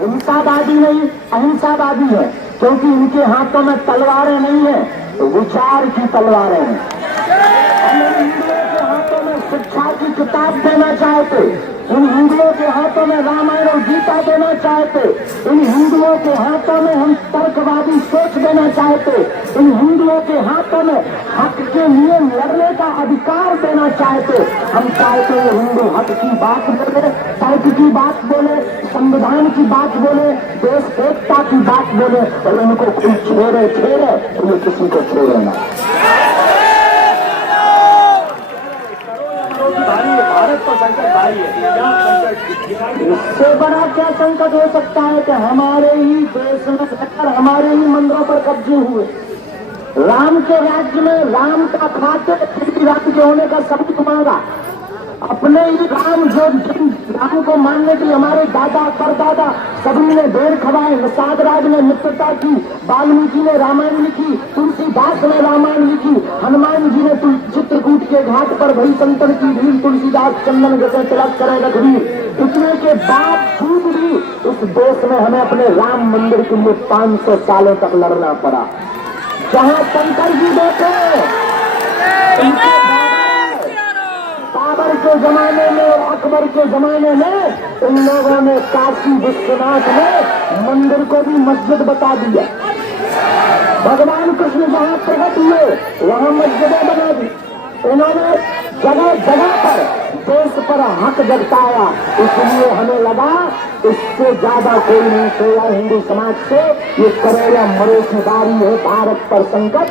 हिंसावादी नहीं, अहिंसावादी है, क्योंकि इनके हाथों में तलवारें नहीं है, तो विचार की तलवारें हैं। हम हिंदुओं के हाथों में शिक्षा की किताब देना चाहते, इन हिंदुओं के हाथों में रामायण और गीता देना चाहते, इन हिंदुओं के हाथों में हम तर्कवादी सोच देना चाहते, इन हिंदुओं के हाथों में हक के लिए लड़ने का अधिकार देना चाहते। हम चाहते हैं हिंदू हक की बात बोले, तर्क की बात बोले, संविधान की बात बोले, देश एकता की बात बोले, और उनको कोई छेड़े उन्हें किसी को छोड़े ना। भारत का संकट भारी है, इससे बड़ा क्या संकट हो सकता है कि हमारे ही देश में हमारे ही मंदिरों पर कब्जे हुए। राम के राज्य में राम का खाते राज्य होने का सबूत मांगा। अपने ही राम जो राम को मानने के लिए हमारे दादा परदादा सभी ने ढेर खवाए। निषाद राज ने मित्रता की, वाल्मीकि ने रामायण लिखी, तुलसीदास ने रामायण लिखी, हनुमान जी ने चित्रकूट के घाट पर भई संतन की भीड़, तुलसीदास चंदन जैसे तिलक करे रघुवीर। इतने के बावजूद भी इस देश में हमें अपने राम मंदिर के लिए 500 सालों तक लड़ना पड़ा। जहां शंकर जी बैठे, बाबर के जमाने में और अकबर के जमाने में इन लोगों ने काशी विश्वनाथ में मंदिर को भी मस्जिद बता दिया। भगवान कृष्ण जहां प्रकट हुए वहां मस्जिदें बना दी। इन्होंने जगह जगह पर देश पर हक जताया। इसलिए हमें लगा इससे ज्यादा कोई नहीं सोया हिंदू समाज से। ये करोड़ा मरो की बारी है, भारत पर संकट।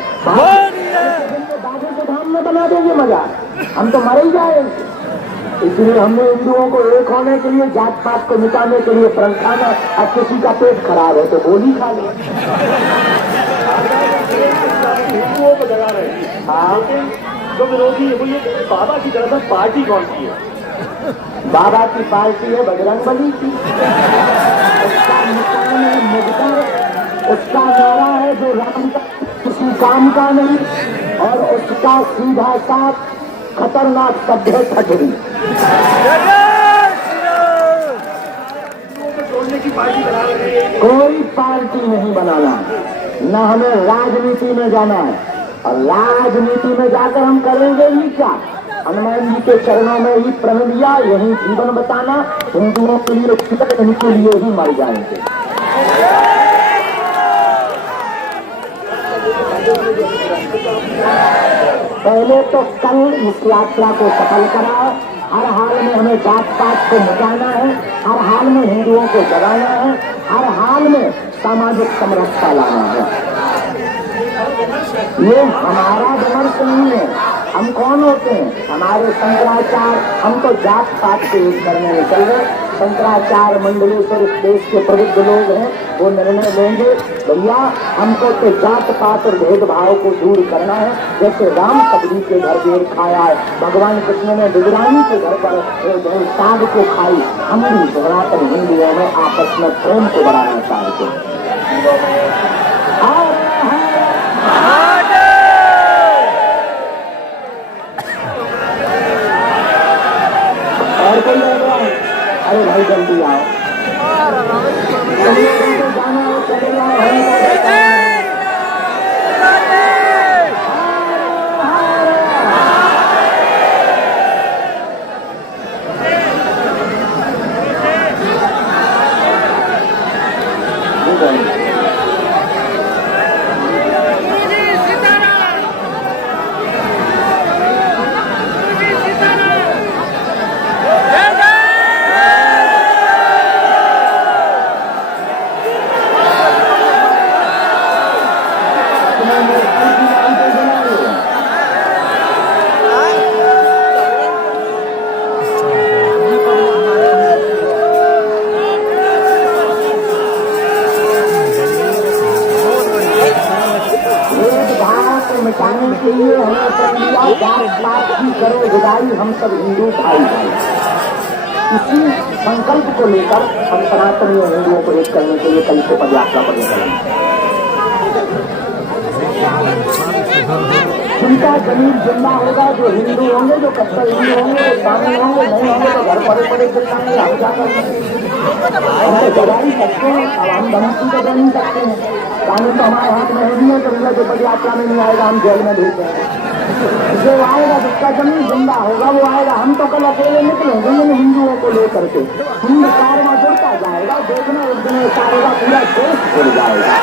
दादे के धाम में बना देंगे मजा, हम तो मर ही जाएंगे। इसलिए हमने हिंदुओं को एक होने के लिए, जात पात को मिटाने के लिए प्रण खाना। अब किसी का पेट खराब है तो गोली खा ले। हिंदुओं को जगा रहे हैं। हाँ, जो विरोधी है वो ये बाबा की दरअसल पार्टी कौन सी है? बाबा की पार्टी है बजरंगबली की। उसका निशान है मुद्दा, उसका नारा है जो राम का किसी काम का नहीं, और उसका सीधा साफ खतरनाक शब्द है खटरी। तोड़ने की पार्टी बना रहे हैं। कोई पार्टी नहीं बनाना, न हमें राजनीति में जाना है, और राजनीति में जाकर हम करेंगे ही क्या? हनुमान जी के चरणों में ही प्रण लिया, यही जीवन बताना। हिंदुओं के लिए इनके लिए ही मर जाएंगे। पहले तो कल इस यात्रा को सफल कराओ। हर हाल में हमें जात पात को मिटाना है, हर हाल में हिंदुओं को जगाना है, हर हाल में सामाजिक समरसता लाना है। ये हमारा विमर्श नहीं है। हम कौन होते हैं? हमारे शंकराचार्य, हम तो जात पात के एक करने में चल रहे। शंकराचार्य मंडलेश्वर इस देश के प्रबुद्ध लोग हैं, वो निर्णय लेंगे। भैया हमको तो जात पात और भेदभाव को दूर करना है। जैसे राम सबरी के घर बेर खाया है, भगवान कृष्ण ने विदुरानी के घर पर साग को खाई। हम भी सनातन हिंदुओं में आपस में प्रेम को बढ़ाना चाहते हैं। और कोई रह गया? अरे भाई जल्दी आओ, जाना हो चले जाओ। मिटाने के लिए हमें प्रक्रिया जात पात की करो विदाई, हम सब हिंदू भाई भाई। इसी संकल्प को लेकर हम सनातनी हिंदुओं को एक करने के लिए कल से पदयात्रा पर निकलेंगे। जिनका जमीन जिंदा होगा, जो हिंदू होंगे, जो कट्टर हिंदू होंगे, वो सामने होंगे, नहीं होंगे तो घर पड़े पड़े चिल्लाएंगे, हम क्या करेंगे? हम तो दबा ही सकते हैं, अब हम धमकी तो दे नहीं सकते हैं। कानून तो हमारे हाथ में नहीं है, कभी जो बड़ी यात्रा में नहीं आएगा, हम जेल में भेज देंगे। जो आएगा जिसका जमीन जिंदा होगा वो आएगा। हम तो कल अकेले निकलेंगे इन हिंदुओं को लेकर के, हिंद कारवा जुड़ता जाएगा, देखना एक दिन कारवा पूरा देश जुड़ जाएगा।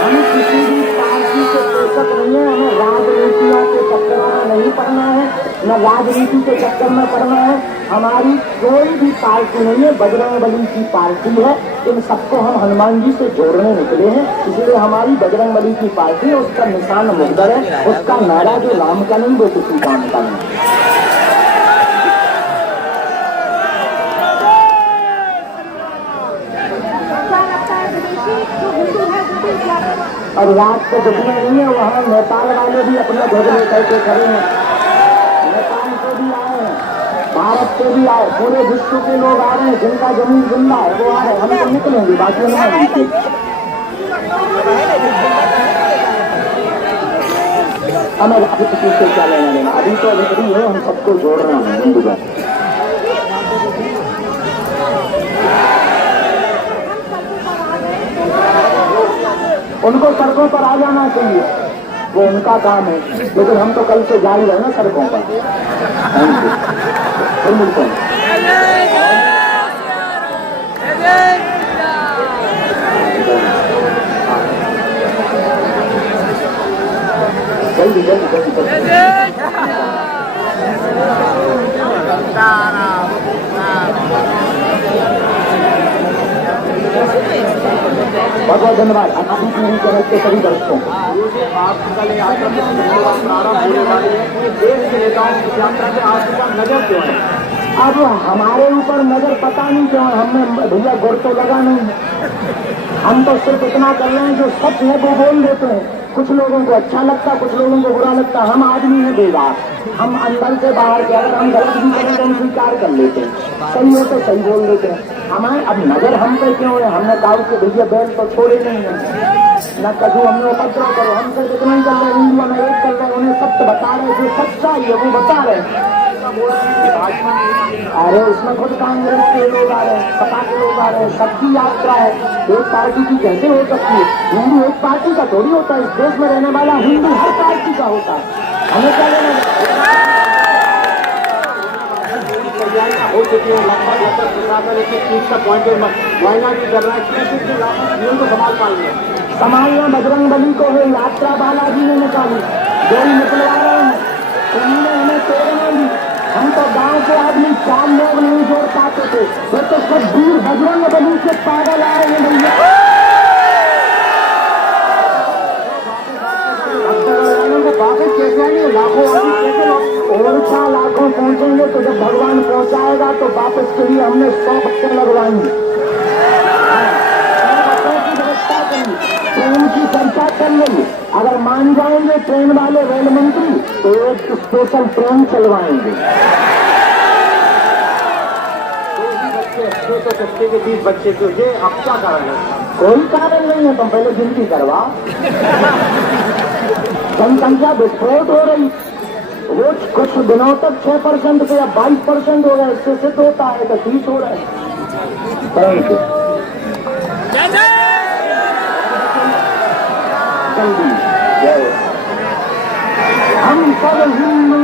हम किसी भी पार्टी के पोषक नहीं है, हमें राजनीतियों के चक्कर में नहीं पड़ना है, न राजनीति के चक्कर में पड़ना है। हमारी कोई भी पार्टी नहीं है, बजरंगबली की पार्टी है। इन सबको हम हनुमान जी से जोड़ने निकले हैं, इसलिए हमारी बजरंगबली की पार्टी है, उसका निशान मुकद्दर है, उसका नारा जो राम का नहीं वो किसी काम का नहीं। और रात को दुखने नहीं है, वहाँ नेपाल वाले भी अपने झगड़े करके खड़े हैं, नेपाल से भी आए हैं, भारत से भी आए, पूरे विश्व के लोग आ रहे हैं, जिनका जमीन जिंदा है वो आ रहे हैं। हम तो निकलेंगे, बाकी नहीं। हमें राजनीति से क्या लेना देना, अभी तो अभी है, हम सबको जोड़ना है हिंदुओं। उनको सड़कों पर आ जाना चाहिए, वो उनका काम है, लेकिन हम तो कल से जारी रहे ना सड़कों पर। फिर मिलते हैं। जल्दी जल्दी जल्दी बहुत बहुत धन्यवाद। अभी नहीं करते सभी दर्शकों आप कल यात्रा प्रारंभ होने वाली है, देश के नेताओं की यात्रा में आपका नजर क्यों है? अब हमारे ऊपर नजर पता नहीं क्यों, हमने भैया गुड़ तो लगा नहीं है। हम तो सिर्फ इतना कर रहे हैं जो सच है वो बोल देते हैं। कुछ लोगों को अच्छा लगता, कुछ लोगों को बुरा लगता। हम आदमी है बेगार, हम अंदर से बाहर के अगर हम गलत भी करें तो हम स्वीकार कर लेते हैं, सही हो तो सही बोल देते हैं। हमारे अब नजर हम पे क्यों है? हमने कहा कि भैया बैल तो छोड़े नहीं है, न कभी हमने उपद्रव करो, हम सिर्फ इतना ही कर रहे हैं, हिंदुओं में एक कर रहे हैं, उन्हें सत्य बता रहे हैं, जो सच्चाई है वो बता रहे हैं। अरे उसमें खुद कांग्रेस के लोग आ रहे हैं, सपा के लोग आ रहे हैं, सबकी यात्रा है। एक पार्टी की कैसे हो सकती है? हिंदू एक पार्टी का थोड़ी होता है, इस देश में रहने वाला हिंदू हर पार्टी का होता है। हमें क्या लेना हो चुकी है लगभग प्रशासन एक चीज का पॉइंट वायना भी कर रहा है, कैसे को संभाल पाएंगे? संभालना बजरंगबली को है, यात्रा बालाजी ने निकाली, जो निकलवा रहे हैं उन्होंने हमें तोड़ना भी। हम तो गांव के आदमी 4 लोग नहीं जोड़ पाते थे, वो तो सब दूर बजरंगबली से पागल आए हैं भैया। वापस कैसे आएंगे? लाखों और 4 लाखों पहुंचेंगे, तो जब भगवान पहुंचाएगा तो वापस के लिए हमने 100 बच्चे लगवाएंगे, 100 बच्चों की व्यवस्था करेंगे, ट्रेन की चर्चा कर लेंगे। अगर मान जाएंगे ट्रेन वाले रेल मंत्री तो एक स्पेशल ट्रेन चलवाएंगे। 600 के 20 बच्चे तो ये अब क्या कारण है? कोई कारण नहीं है, तुम पहले गिनती करवा। जनसंख्या विस्फोट हो रही, वो कुछ दिनों तक 6% से या 22% हो रहा है, इससे सिद्ध होता है तो 30 हो रहा है। जल्दी हम सब हिंदू